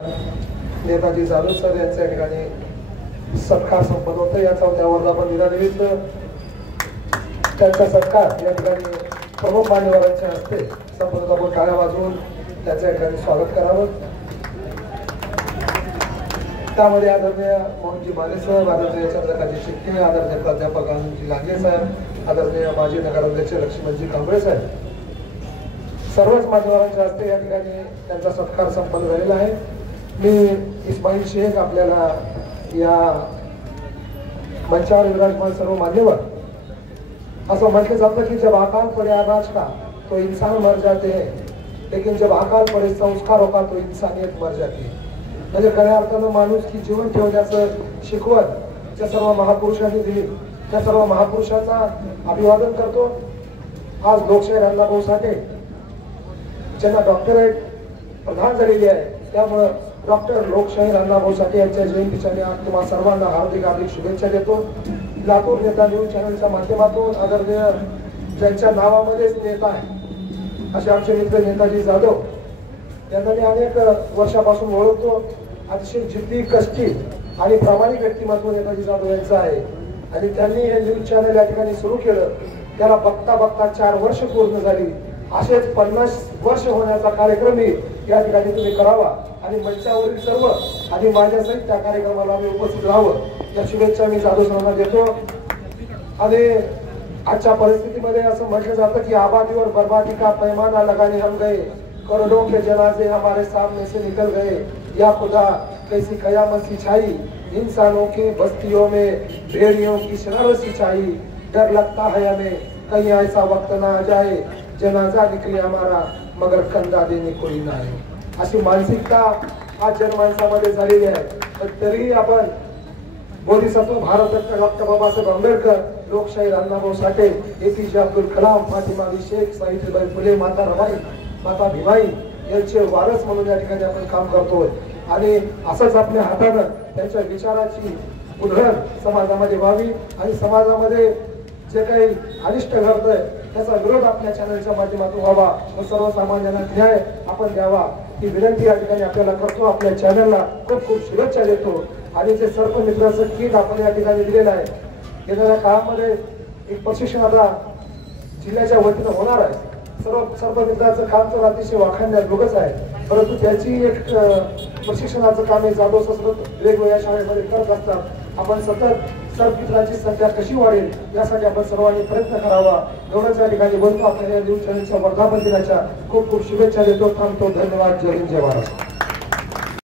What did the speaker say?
Netaji Jadhav sir यांच्या ठिकाणी सत्कार संपन्न होता। या 4थ्या वर्धापन दिनानिमित्त त्यांचा सत्कार या ठिकाणी प्रमुख मान्यवरांच्या हस्ते संपन्न आपण टाळ्या वाजवून त्यांच्या ठिकाणी स्वागत करावं। त्यामध्ये आदरणीय मोहनजी माने साहेब, आदरणीय चंद्रकांत शिक्के, आदरणीय प्राध्यापक अनिलजी लांगे साहेब, आदरणीय माजी नगराध्यक्ष लक्ष्मणजी कांबळे साहेब, सर्वच मान्यवरांच्या हस्ते या ठिकाणी त्यांचा सत्कार संपन्न झालेला आहे। मी इस्माईल शेख आपल्याला या मंचावर विराजमान सर्व मान्यवर असं म्हटलं जातं की जब अकाल पड़े अनाज का तो इंसान मर जाते हैं, लेकिन जब अकाल पड़े संस्कारों का तो इंसानियत मर जाती है। म्हणजे खऱ्या अर्थानं माणूस की जीवन ठेवण्याचं शिकवण त्या सर्व महापुरुषांनी दिली, त्या सर्व महापुरुषांना अभिवादन करतो। आज लोकशाहीर अण्णाभाऊ साठे ज्यांना डॉक्टरेट प्रदान झालेली आहे, त्यामुळे डॉक्टर लोकशाहीर अण्णाभाऊ साठे यांच्या जयंतीच्या निमित्त तुम्हा सर्वांना हार्दिक हार्दिक शुभेच्छा देतो। लातूर नेता न्यूज चॅनलच्या माध्यमातून आदरणीय ज्यांच्या नावामध्येच नेता आहे असे आमचे मित्र नेताजी जाधव यांना मी अनेक वर्षापासून ओळखतो। अतिशय जिद्दी, कष्टी आणि प्रामाणिक व्यक्तिमत्व नेताजी जाधव यांचं आहे आणि त्यांनी हे न्यूज चॅनल या ठिकाणी सुरू केलं। त्याला बघता बघता 4 वर्ष पूर्ण झाली। असेच 50 वर्ष होण्याचा कार्यक्रम या ठिकाणी तुम्ही करावा आणि मंचावरील सर्व आणि माझ्यासहित त्या कार्यक्रमाला मी उपस्थित राहावं या शुभेच्छा मी जाधव सरांना देतो। आणि आजच्या परिस्थितीमध्ये असं म्हटलं जातं की आबादी और बर्बादी का पैमाना लगाने हम गए, करोड़ों के जनाजे हमारे सामने से निकल गए, या खुदा कैसी कयामत सिछाई, इंसानों के बस्तियों में भेड़ियों की शरारत सिछाई, डर लगता है हमें कहीं ऐसा वक्त ना आ जाए, जनाजा निकले हमारा मगर कंधा देने कोई ना आहे। अशी मानसिकता आज जनमानसामध्ये झालेली आहे। पण तरीही आपण बोधिसत्व भारतरत्न डॉक्टर बाबासाहेब आंबेडकर, लोकशाहीर अण्णाभाऊ साठे, एपीजे अब्दुल कलाम, फातिमाबाई शेख, सावित्रीबाई फुले, माता रमाई, माता भीमाई यांचे वारस म्हणून या ठिकाणी आपण काम करतोय आणि असंच आपल्या हातानं त्यांच्या विचाराची उधळण समाजामध्ये व्हावी आणि समाजामध्ये जे काही अनिष्ट घडतंय त्याचा विरोध आपल्या चॅनलच्या माध्यमातून व्हावा व सर्वसामान्यांना न्याय आपण द्यावा ही विनंती या ठिकाणी आपल्याला करतो। आपल्या चॅनलला खूप खूप शुभेच्छा देतो आणि जे सर्व मित्रांचं किट आपण या ठिकाणी दिलेलं आहे, येणाऱ्या काळामध्ये एक प्रशिक्षण आता जिल्ह्याच्या वतीनं होणार आहे। सर्व मित्रांचं काम तर अतिशय वाखाणण्याजोगंच आहे, परंतु त्याची एक प्रशिक्षणाचं काम हे जाधव सतत वेगवेगळ्या शाळेमध्ये करत असतात। आपण सतत सर्व मित्रांची संख्या कशी वाढेल यासाठी आपण सर्वांनी प्रयत्न करावा एवढंच या ठिकाणी बोलतो। आपल्याला न्यूज चॅनलच्या वर्धापन दिनाच्या खूप खूप शुभेच्छा देतो। थांबतो। धन्यवाद। जय हिंद, जय महाराष्ट्र।